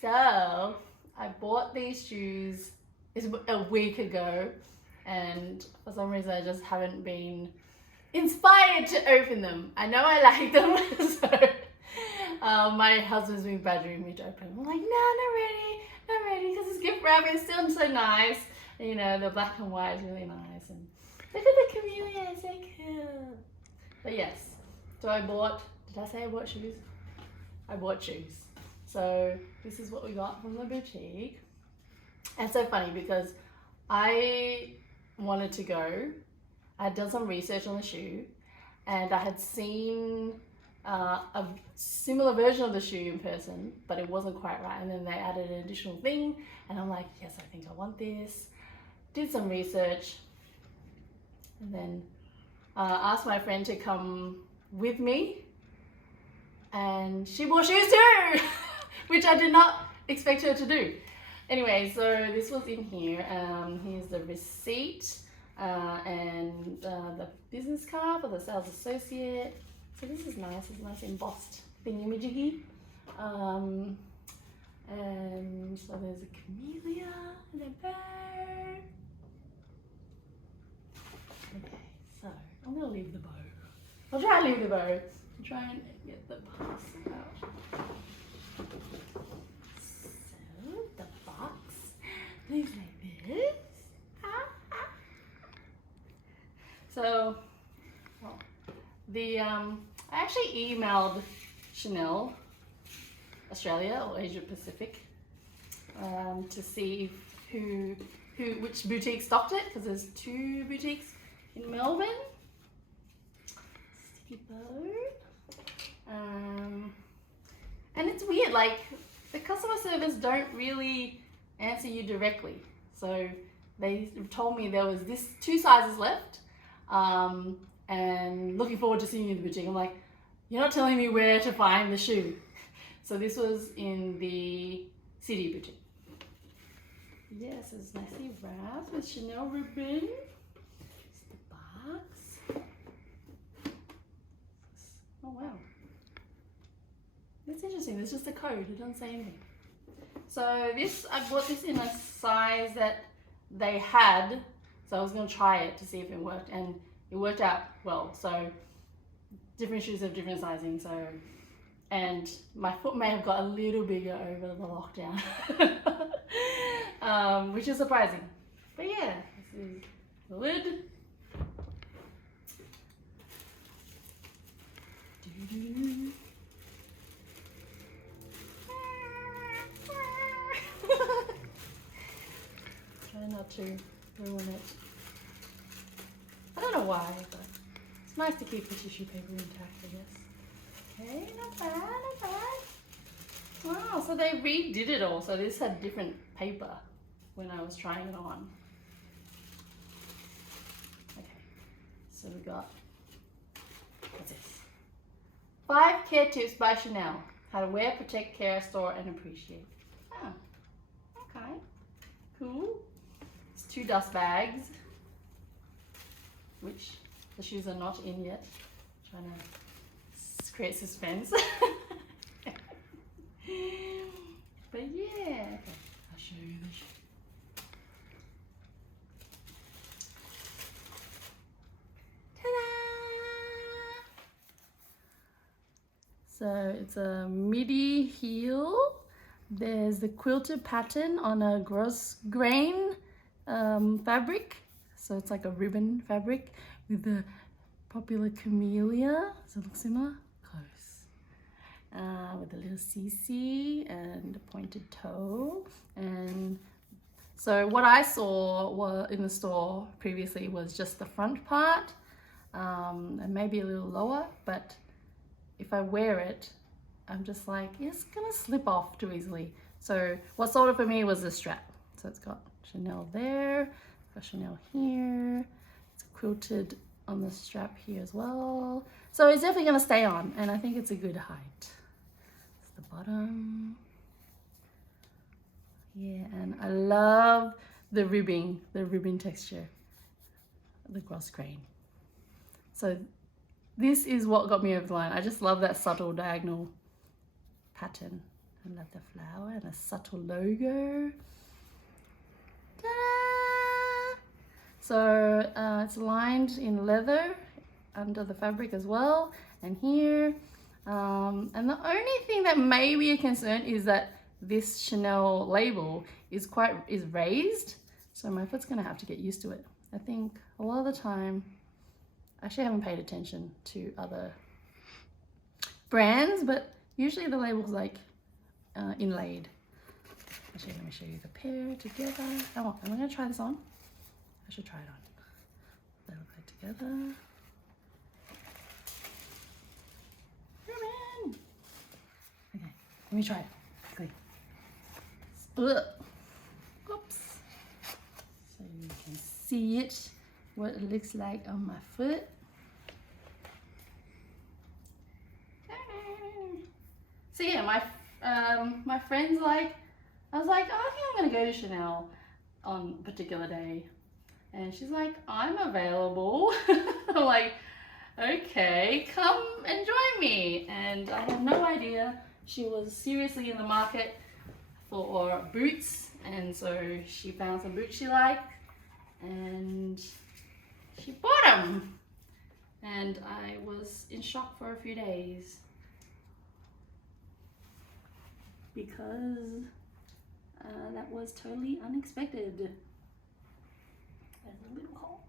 So I bought these shoes a week ago, and for some reason I just haven't been inspired to open them. I know I like them, so my husband's been badgering me to open them. I'm like, no, not ready, because it's gift wrap. It's still so nice. And, you know, the black and white is really nice, and look at the camellia, so cool. But yes, so I bought. Did I say I bought shoes? I bought shoes. So this is what we got from the boutique. And it's so funny because I wanted to go. I had done some research on the shoe, and I had seen a similar version of the shoe in person, but it wasn't quite right. And then they added an additional thing, and I'm like, yes, I think I want this. Did some research, and then asked my friend to come with me, and she bought shoes too, which I did not expect her to do. Anyway, so this was in here. Here's the receipt and the business card for the sales associate. So this is nice. It's a nice embossed thingy-majiggy. And so there's a camellia and a bird. Okay, so I'm gonna leave the bow. I'll try and leave the bow. I'll try and get the parcel out. So the box looks like this. So, well, I actually emailed Chanel Australia or Asia Pacific to see which boutique stocked it, because there's 2 boutiques in Melbourne. Sticky bow. And it's weird, like the customer service don't really answer you directly. So they told me there was 2 sizes left, and looking forward to seeing you in the boutique. I'm like, you're not telling me where to find the shoe. So this was in the City boutique. Yes, it's nicely wrapped with Chanel ribbon. It's the box. Oh wow. That's interesting. There's just a code. It doesn't say anything. So I bought this in a size that they had. So I was going to try it to see if it worked, and it worked out well. So different shoes have different sizing. So, and my foot may have got a little bigger over the lockdown, which is surprising. But yeah, this is the lid. Try not to ruin it. I don't know why, but it's nice to keep the tissue paper intact, I guess. Okay, not bad, not bad. Wow, so they redid it all. So this had different paper when I was trying it on. Okay, so we got, what's this? 5 care tips by Chanel. How to wear, protect, care, store, and appreciate. Oh, okay, cool. It's 2 dust bags, which the shoes are not in yet. I'm trying to create suspense. But yeah, okay, I'll show you the shoe. Ta-da! So it's a midi heel. There's the quilted pattern on a gross grain fabric. So it's like a ribbon fabric with the popular camellia. Does it look similar? Close. With a little CC and a pointed toe. And so what I saw in the store previously was just the front part, and maybe a little lower, but if I wear it, I'm just like, it's gonna slip off too easily. So what sold it for me was the strap. So it's got Chanel there, it's got Chanel here, it's quilted on the strap here as well. So it's definitely gonna stay on, and I think it's a good height. It's the bottom. Yeah, and I love the ribbon texture, the gross grain. So this is what got me over the line. I just love that subtle diagonal pattern. I love the flower and a subtle logo. Ta-da! So it's lined in leather under the fabric as well, and here. And the only thing that may be a concern is that this Chanel label is raised, so my foot's gonna have to get used to it. I think a lot of the time, I actually haven't paid attention to other brands, but usually the label's like inlaid. Actually, let me show you the pair together. Oh, I'm gonna try this on. I should try it on. They look like together. Come in. Okay, let me try it quickly. Oops. So you can see it, what it looks like on my foot. So yeah, my friends I was like, oh, I think I'm gonna go to Chanel on a particular day. And she's like, I'm available. I'm like, okay, come and join me. And I had no idea she was seriously in the market for boots. And so she found some boots she liked and she bought them. And I was in shock for a few days because that was totally unexpected. There's a little hole.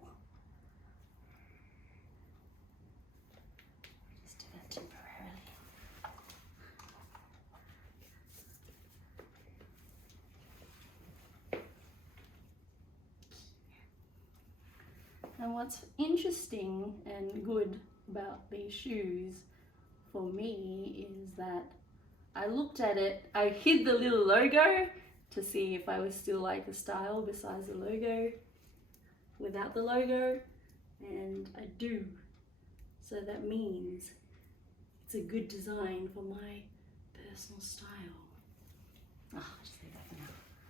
Just do that temporarily. And what's interesting and good about these shoes for me is that I looked at it, I hid the little logo to see if I was still like the style besides the logo, without the logo, and I do. So that means it's a good design for my personal style. Oh, I'll just leave that for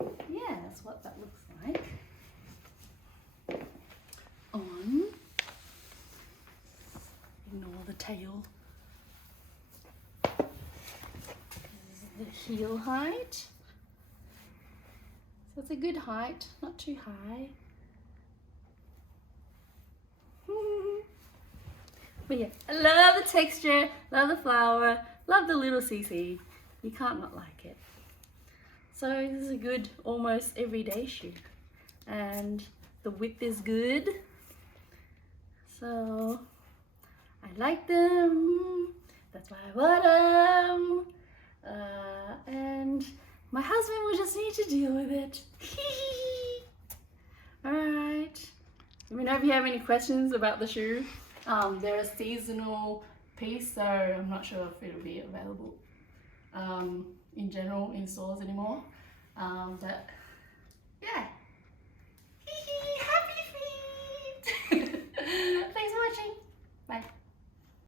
now. Yeah, that's what that looks like. On. Ignore the tail. This is the heel height. So it's a good height, not too high. But yeah, I love the texture, love the flower, love the little CC. You can't not like it. So this is a good almost everyday shoe. And the width is good. So I like them. That's why I bought them. And my husband will just need to deal with it. Alright. Let me know if you have any questions about the shoe. They're a seasonal piece, so I'm not sure if it'll be available in general in stores anymore. But yeah.